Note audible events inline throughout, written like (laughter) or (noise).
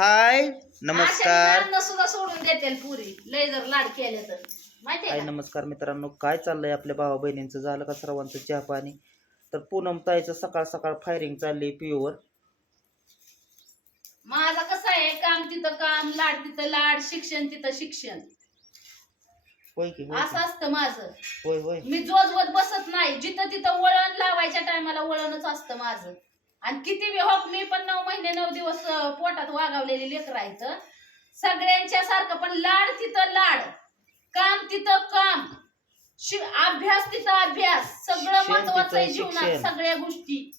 हाय नमस्कार. अशा सुद्धा सोडून देतील पुरी. लय जर लाड केले तर. माहितीये हाय का? नमस्कार मित्रांनो. काय चाललंय आपल्या भावा बहिणींचं? झालं का सर्वांचं चहा पाणी? तर पूनम ताईचं सकाळ सकाळ फायरिंग चालली पिओवर माझं कसं आहे काम तिथं काम लाड तिथं लाड शिक्षण तिथं शिक्षण. होय की होय असं की? असतं माझं. होय होय. मी जोजवत बसत नाही. जिथं तिथं वळण लावायच्या टायमाला वळणच असतं माझं. आणि किती बी हो मी पण नऊ महिने नऊ दिवस पोटात वागावलेले लेकरायचं. सगळ्यांच्या सारखं पण लाड तिथं लाड. काम तिथं काम. अभ्यास तिथं अभ्यास. सगळं महत्वाचं आहे जीवनात. सगळ्या गोष्टी.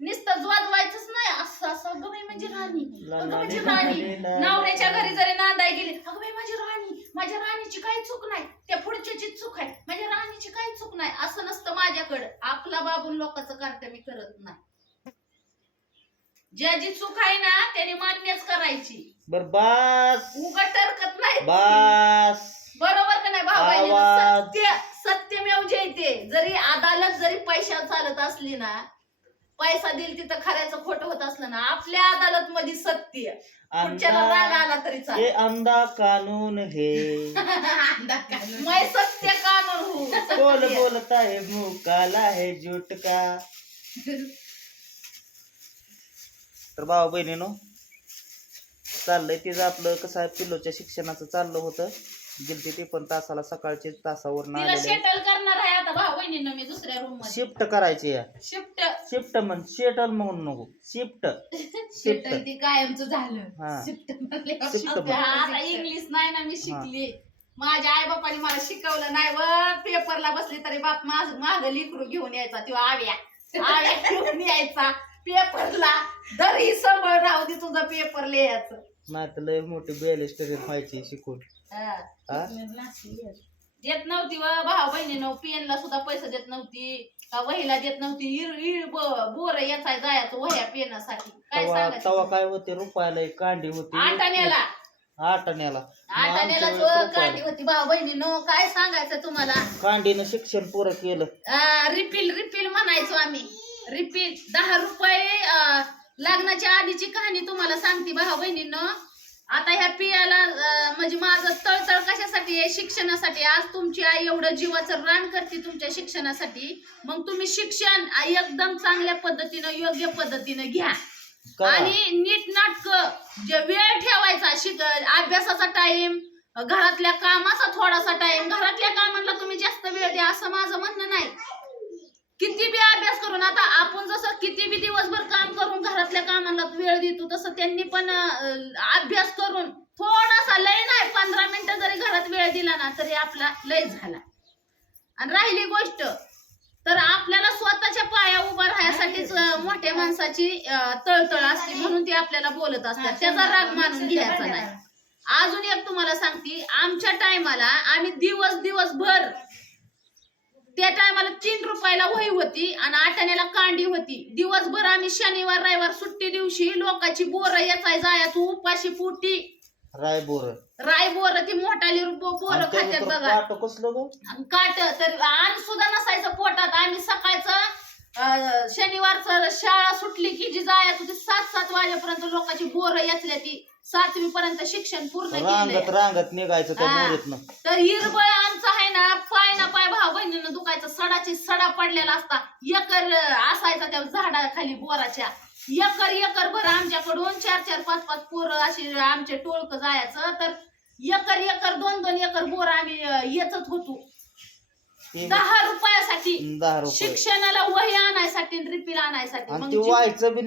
नुसतं जोजवायचंच नाही. असं असं. अगं बाई म्हणजे राणी. अगं म्हणजे राणी. नवऱ्याच्या. घरी जरी नांदाय गेली अगं बाई माझी राणी. माझ्या राणीची काही चूक नाही. त्या पुढच्याची चूक आहे. माझ्या राणीची काही चूक नाही. असं नसतं माझ्याकडं. आपला बाबून लोकांचं कार्य मी करत नाही. ज्याची चूक आहे ना त्याने मान्यच करायची. बर बास. उगा टरकत नाही. बास. बरोबर का नाही भाऊ आवाज. सत्य सत्यमेव जयते जरी अदालत जरी पैशा चालत असली ना पैसा दिल तिथं खऱ्याचं खोटं होत असलं ना आपल्या अदालत मध्ये सत्य. पुढच्याला राग अंधा आला तरी ये चालेल अंधा कानून है. मैं सत्य कानून हूँ. बोल सत्य. बोलता है मुंह काला है झूठ का (laughs) तर भावा बहिणीनो चाललंय तिचं आपलं कसं आहे पिल्लोच्या शिक्षणाचं चाललं होतं. गेलते ते पण तासाला सकाळचे तासावर तिला शेटल करणार आहे आता भाऊ बहिणीनं मी दुसऱ्या रूममध्ये. शिफ्ट करायची या शिफ्ट शिफ्ट म्हण शेटल म्हणून नको. शिफ्ट शेटल (laughs) ते कायमचं झालं. हा. Shift shift shift. आता इंग्लिश नाही ना मी शिकली. माझ्या आई बापाने मला शिकवलं नाही व पेपरला बसली तरी बाप माझ माग लिकरू घेऊन यायचा तेव्हा आव्या. आव्या घेऊन यायचा. पेपरला. दरी समोर राहू दे तुझा पेपर लिहायचं नाही तर लय मोठी बॅलिस्टर व्हायची शिकून. हा. हा? देत नव्हती व भाऊ बहिणीनं पेनला सुद्धा पैसे देत नव्हती. का वहीला देत नव्हती. बोर याचा जायचं वह्या पेनासाठी. काय तवा तवा सांगायचं काय होते? रुपयाला एक कांडी होती. आठाण्याला आठाण्याला मग आमच्या जो काढली रुपयाला. होती भाऊ बहिणीनं काय सांगायचं तुम्हाला? कांडीनं शिक्षण पुरं केलं. रिपील रिपील म्हणायचो आम्ही. रिपील दहा रुपये लग्नाच्या आधीची कहाणी तुम्हाला सांगते भाऊ बहिणीनं. आता ह्या पियाला म्हणजे माझं तळतळ कशासाठी आहे? शिक्षणासाठी. आज तुमची आई एवढं जीवाचं रान करते तुमच्या शिक्षणासाठी. मग तुम्ही शिक्षण एकदम चांगल्या पद्धतीनं योग्य पद्धतीनं घ्या. आणि नीट नाटक जे वेळ ठेवायचा शिक अभ्यासाचा टाइम घरातल्या कामाचा थोडासा टाइम घरातल्या कामांना तुम्ही जास्त वेळ द्या असं माझं म्हणणं नाही. किती बी अभ्यास करून आता आपण जसं किती बी दिवसभर काम करून घरातल्या कामांना वेळ देतो तसं त्यांनी पण अभ्यास करून थोडासा लय नाही पंधरा मिनिटं जरी घरात वेळ दिला ना तरी आपला लय झाला. आणि राहिली गोष्ट तर आपल्याला स्वतःच्या पाया उभा राहण्यासाठीच मोठ्या माणसाची तळतळ असते म्हणून ते आपल्याला बोलत असतात. त्याचा राग मानून घ्यायचा नाही. अजून एक तुम्हाला सांगते आमच्या टायमाला आम्ही दिवस दिवसभर त्या टायमाला तीन रुपयाला वही होती आणि आठाण्याला कांडी होती. दिवसभर आम्ही शनिवार रविवार सुट्टी दिवशी लोकांची बोरं येचाय जायचो उपाशी पोटी. रायबोर राय बोर ती मोठाली बोरं खात्यात बघा. कसलं काट तर आण सुद्धा नसायचं पोटात. आम्ही सकाळचं शनिवारचं शाळा सुटली की जी जायचं होती सात सात वाजेपर्यंत लोकांची बोरं येचल्या ती. सातवी पर्यंत शिक्षण पूर्ण रांगत रांगत निघायचं तर हिरबळ आमचा आहे ना पाय ना पाय बहिणीनं दुखायचं सडाची सडा पडलेला असता. एकर असायचा त्या झाडाखाली बोराच्या. एकर एकर भर आमच्याकडून चार चार पाच पाच पोरं अशी आमचे टोळक जायचं. तर एकर एकर दोन दोन एकर बोर आम्ही येचत होतो. दहा रुपयासाठी दहा रुपये. शिक्षणाला वही आणायसाठी रिपील आणायसाठी. आणि ते व्हायचं बी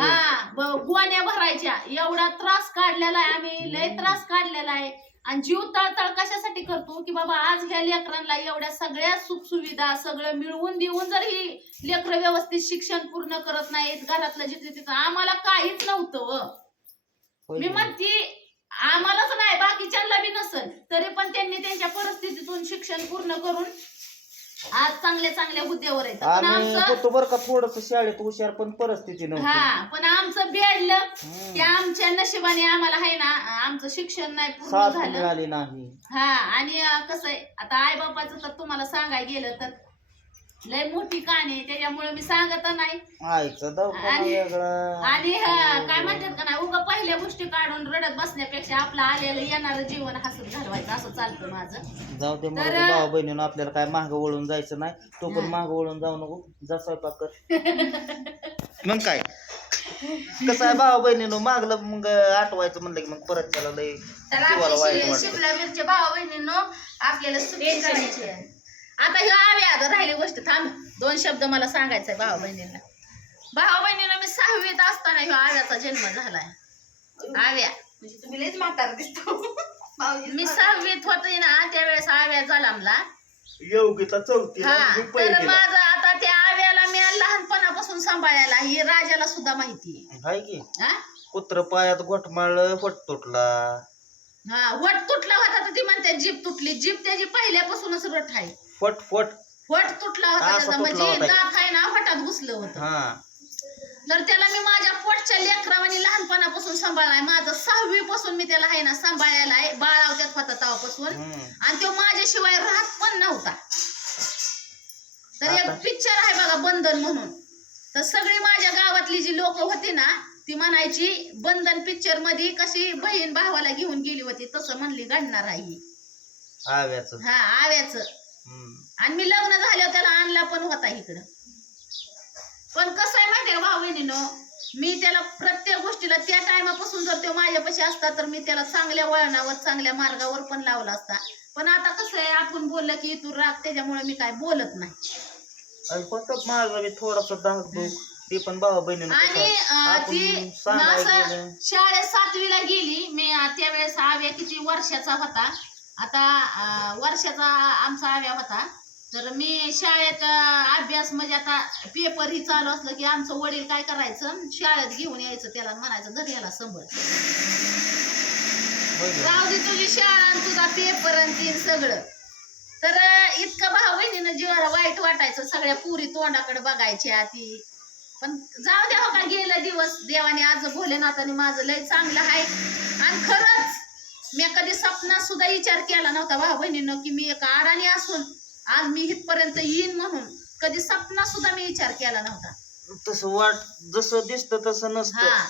हा ब- गोण्या भरायच्या. एवढा त्रास काढलेला आहे आम्ही. लय त्रास काढलेला आहे. आणि जीव तळतळ कशासाठी करतो? की बाबा आज ह्या लेकरांना एवढ्या सगळ्या सुख सुविधा सगळं मिळवून देऊन जर ही लेकरं व्यवस्थित शिक्षण पूर्ण करत नाहीत घरातलं जिथे तिथं आम्हाला काहीच नव्हतं. मी? म्हणते आम्हालाच नाही बाकीच्यांना बी नसल. तरी पण त्यांनी त्यांच्या परिस्थितीतून शिक्षण पूर्ण करून आज चांगल्या चांगल्या हुद्द्यावर आहेत. पण आम्ही आमचं होतो बरं का थोडस शाळेत हुशार पण परिस्थिती नव्हती. हा पण आमचं बेडलं हम्म. त्या आमच्या नशिबाने आम्हाला आहे ना आमचं शिक्षण नाही पूर्ण साथ झालं. मिळाली नाही. हा आणि अं, कसं आहे आता आई बापाचं तर तुम्हाला सांगाय गेलं तर लय मोठी कहाणी आहे. त्याच्यामुळे मी सांगत नाही. आईचं दवाखाना आणि- वेगळा. आणि हा, पहिल्या काढून रडत बसण्यापेक्षा आपलं आलेलं येणारं जीवन हसत घालवायचं असं चालतं माझं. जाऊ दे मला तर- भावा बहिणीनं आपल्याला काय माग वळून जायचं नाही. तो पण हा. माग वळून जाऊ नको. जा स्वयंपाक कर. (laughs) मग काय? कसं आहे भावा बहिणीनं मागलं मग आठवायचं म्हणलं की मग परत त्याला लय तर जीवाला आपल्या वाईट शि- वाटतं. शिमला मिरची भावा बहिणीनो आपल्याला सुट्टी करायची आहे. आता ह्यो आव्या आता राहिली गोष्ट थांब. दोन शब्द मला सांगायचं आहे भावा बहिणींना. भावा बहिणीला मी सहावीत असताना ह्यो आव्याचा जन्म झालाय. आव्या. म्हणजे तुम्ही लयच म्हातारा दिसतो. भाऊजी मी सहावीत होते ना त्यावेळेस आव्या योगिता चौथी हा तर माझं आता त्या आव्याला मी लहानपणापासून सांभाळायला ही राजाला सुद्धा माहिती आहे. हाय की. हा? कुत्र पायात घोटमाळ फट तुटला. हा वट तुटला होता तर ती म्हणते जीप तुटली. जीप त्याची पहिल्यापासूनच रट आहे. फट फट. वट तुटला होता असा त्याचा. तुटला म्हणजे होता. दात आहे ना वटात घुसलं होतं. हा. तर त्याला मी माझ्या पोटच्या लेकरावानी लहानपणापासून सांभाळलाय माझं सहावी पासून मी त्याला आहे ना सांभाळायला आहे बाळावत्यात होता तेव्हापासून. हम्म. आणि तो माझ्याशिवाय राहत पण नव्हता. तर एक? पिक्चर आहे बघा बंधन म्हणून. तर सगळी माझ्या गावातली जी लोक होती ना ती म्हणायची बंधन पिक्चरमध्ये कशी बहीण भावाला घेऊन गेली होती तसं म्हणली घडणार आहे ही. आव्याच. हा आव्याचं. आणि मी लग्न झाल्यावर त्याला आणला पण होता इकडं. पण कसं आहे माहितीये भाऊ बहिणीनं मी त्याला प्रत्येक गोष्टीला त्या टायमापासून जर तो माझ्यापाशी असता तर मी त्याला चांगल्या वळणावर चांगल्या मार्गावर पण लावला असता. पण आता कसं आहे आपण बोललं की तू राग त्याच्यामुळे मी काय बोलत नाही. फक्त माझं बी थोडस धाक धूक ते पण भावा आणि अं, ती असं शाळेत सातवीला गेली. मी अं, त्यावेळेस आव्या किती वर्षाचा होता. आता अं, वर्षाचा आमचा आव्या होता. तर मी शाळेत अभ्यास म्हणजे आता पेपर ही चालू असलं की आमचं वडील काय करायचं? शाळेत घेऊन यायचं त्याला आणि म्हणायचं घरी याला संभळ. राहू दे तुझी शाळा आणि तुझा पेपर आणि तीन सगळं. तर इतकं भाऊ बहिणीनं जीवाला वाईट वाटायचं सगळ्या पुरी तोंडाकडे बघायच्या ती. पण जाऊ द्या हो का गेला दिवस. देवाने आज भोलेनाथाने माझं लय चांगलं आहे. आणि खरंच मी कधी स्वप्नात सुद्धा विचार केला नव्हता भाऊ बहिणीनं की मी एका अडाणी असून आज मी इथपर्यंत येईन म्हणून कधी स्वप्नात सुद्धा मी विचार केला नव्हता. तसं वाट जसं दिसतं तसं नसतं. हा.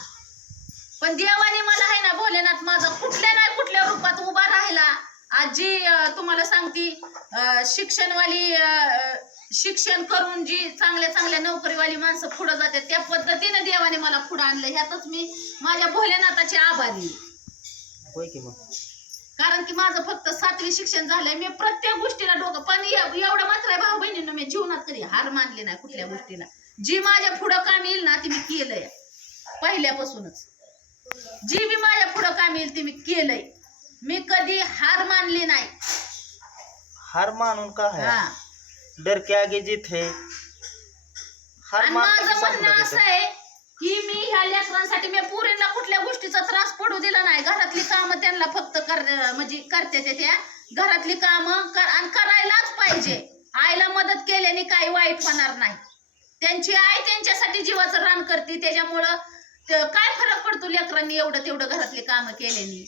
पण देवाने मला आहे ना भोलेनाथ माझा कुठल्या नाही कुठल्या रूपात उभा राहिला. आज जी अं, तुम्हाला सांगती अं, शिक्षणवाली अं, शिक्षण करून जी चांगल्या चांगल्या नोकरीवाली माणसं पुढे जातात त्या पद्धतीने देवाने मला पुढे आणलं. ह्यातच मी माझ्या भोलेनाथाची आभारी आहे. होय की मग? कारण की माझं फक्त सातवी शिक्षण झालंय. मी प्रत्येक गोष्टीला डोकं पण एव- एवढं मात्र आहे भाऊ बहिणीनं मी जीवनात कधी हार मानली नाही कुठल्या गोष्टीला. जी माझ्या पुढं काम येईल ना ती मी केलंय. पहिल्यापासूनच. जी बी माझ्या पुढं काम येईल ती मी केलंय. मी कधी हार मानली नाही. हार मानून का हा आहे? डर के आगे जीत है हार आणि की माझं म्हणणं असं. आहे की मी ह्या लेकरांसाठी मी पुरीला कुठल्या गोष्टीचा त्रास पडू दिला नाही. घरातली कामं त्यांना फक्त कर म्हणजे करते ते त्या. घरातली कामं कर आणि करायलाच पाहिजे. आईला मदत केल्याने काही वाईट होणार नाही. त्यांची आई त्यांच्यासाठी जीवाचं रान करते त्याच्यामुळं काय फरक पडतो लेकरांनी एवढं तेवढं घरातली कामं केल्याने?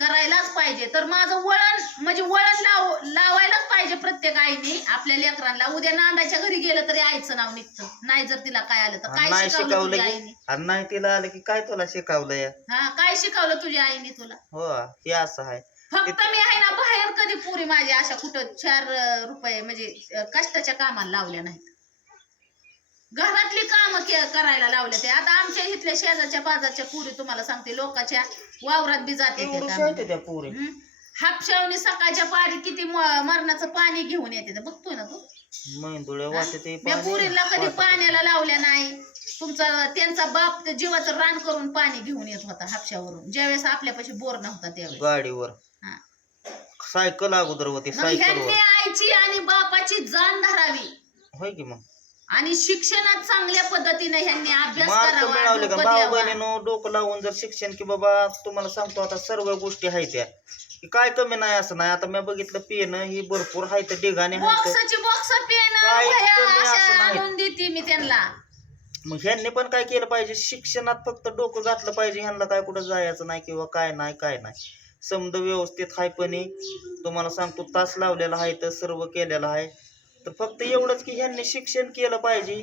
करायलाच पाहिजे. तर माझं वळण म्हणजे वळण लाव लावायलाच पाहिजे प्रत्येक आईने. आपल्या लेकरांना उद्या नांदाच्या घरी गेलं तरी आईचं नाव निघतं. नाही जर तिला काय आलं तर काय नाही शिकवलं शिकवलं तुझ्या की आईने? आणि नाही तिला आलं की काय तुला शिकवलं या? हा काय शिकवलं तुझ्या आईने तुला? हो हे असं आहे. फक्त मी आहे ना बाहेर कधी पुरी माझ्या अशा कुठं चार अं, रुपये म्हणजे अं, कष्टाच्या कामाला लावल्या नाहीत. घरातली कामं के- करायला लावल्या ते. आता आमच्या इथल्या शेजारच्या बाजारच्या पुरी तुम्हाला सांगते लोकांच्या वावरात बी जाते त्या पोरी. हम्म. हापशावणी सकाळच्या पारी किती म- मरणाचं पाणी घेऊन येते ते. बघतोय ना तू? वाटते ते त्या पुरीला कधी पाण्याला लावल्या नाही. तुमचा त्यांचा बाप ते जीवाचं रान करून पाणी घेऊन येत होता हापशावरून. ज्यावेळेस आपल्यापाशी बोर नव्हता त्यावेळेस. गाडीवर. हा. सायकल अगोदर होती मग ह्यांनी सायकलवर आईची आणि बापाची जाण धरावी. होय की मग? आणि शिक्षणात चांगल्या पद्धतीने ह्यांनी अभ्यास मार्क करावा मिळवले का? डोकं भाऊ द्यावा. बहिणीनं डोकं लावून जर शिक्षण की बाबा तुम्हाला सांगतो आता सर्व गोष्टी आहेत त्या. की काय कमी नाही असं नाही. आता मी बघितलं पेन ही भरपूर आहे तर डिगाने आहेत. बॉक्सची बॉक्स पेन काय कमी असं नाही. आणून देते मी त्यांना. मग ह्यांनी पण काय केलं पाहिजे? शिक्षणात फक्त डोकं घातलं पाहिजे. ह्यांना काय कुठं जायचं नाही किंवा काय नाही काय नाही. समज व्यवस्थित हाय पण तुम्हाला सांगतो तास लावलेला आहे तर सर्व केलेलं आहे. तर फक्त एवढंच की ह्यांनी शिक्षण केलं पाहिजे.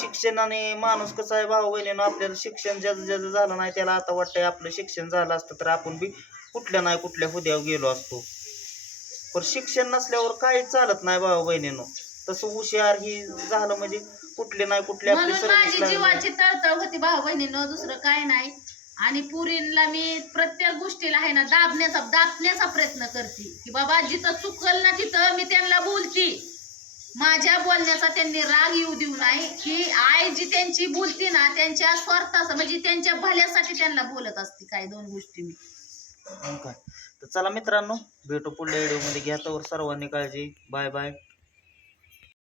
शिक्षणाने माणूस कसा आहे भाऊ बहिणीनं आपल्याला शिक्षण ज्याचं ज्याचं झालं नाही त्याला आता वाटतंय आपलं शिक्षण झालं असतं तर आपण बी कुठल्या नाही कुठल्या हुद्यावर गेलो असतो. पण शिक्षण नसल्यावर काहीच चालत नाही भाऊ बहिणीनं. तसं हुशार ही झालं म्हणजे कुठले नाही कुठले आपले म्हणून सर्विस माझी. जीवाची तळतळ होती भाऊ बहिणीनं दुसरं काय नाही. आणि पुरींना मी प्रत्येक गोष्टीला आहे ना दाबण्याचा दाबण्याचा प्रयत्न करते. की बाबा जिथं चुकल ना तिथं मी त्यांना बोलती. माझ्या बोलण्याचा त्यांनी राग येऊ देऊ नये की आई जी त्यांची बोलती ना त्यांच्या स्वार्थाचा म्हणजे त्यांच्या भल्यासाठी त्यांना बोलत असते काही दोन गोष्टी मी. मग काय? तर चला मित्रांनो भेटू पुढल्या व्हिडिओमध्ये घ्या तर सर्वांनी काळजी. Bye bye